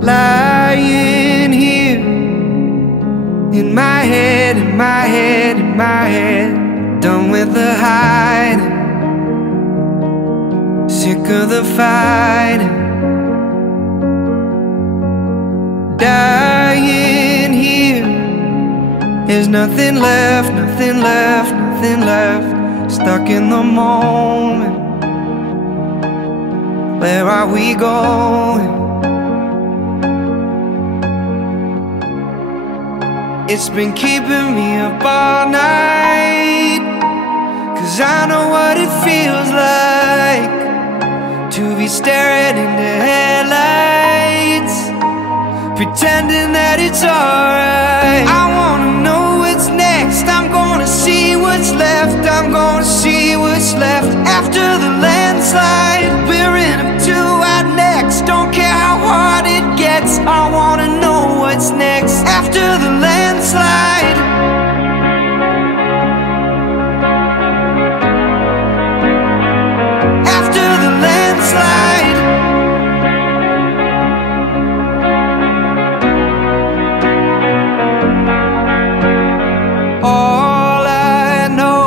lying here in my head, in my head, in my head. Done with the hiding, sick of the fighting. Dying here, there's nothing left, nothing left, nothing left. Stuck in the moment, where are we going? It's been keeping me up all night, 'cause I know what it feels like to be staring into headlights, pretending that it's alright. I wanna know what's next, I'm gonna see what's left, I'm gonna see what's left after the landslide. We're in up to our necks, don't care how hard it gets. I wanna know what's next after the landslide. After the landslide. All I know,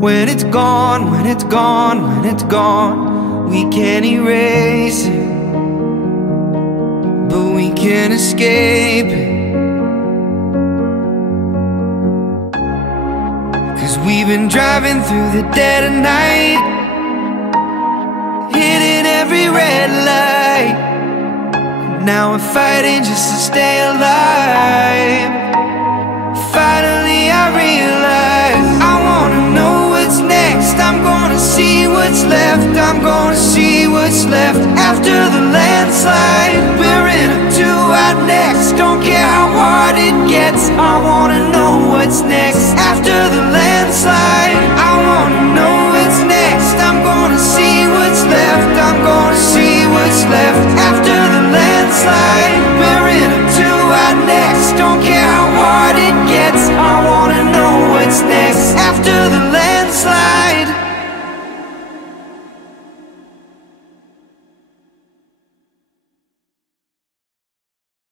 when it's gone, when it's gone, when it's gone, we can't erase it, but we can't escape it. 'Cause we've been driving through the dead of night, hitting every red light. Now we're fighting just to stay alive. Finally I realize I wanna know what's next, I'm gonna see what's left, I'm gonna see what's left after the landslide. We're in up to our necks, don't care how hard it gets. I wanna know what's next after the landslide.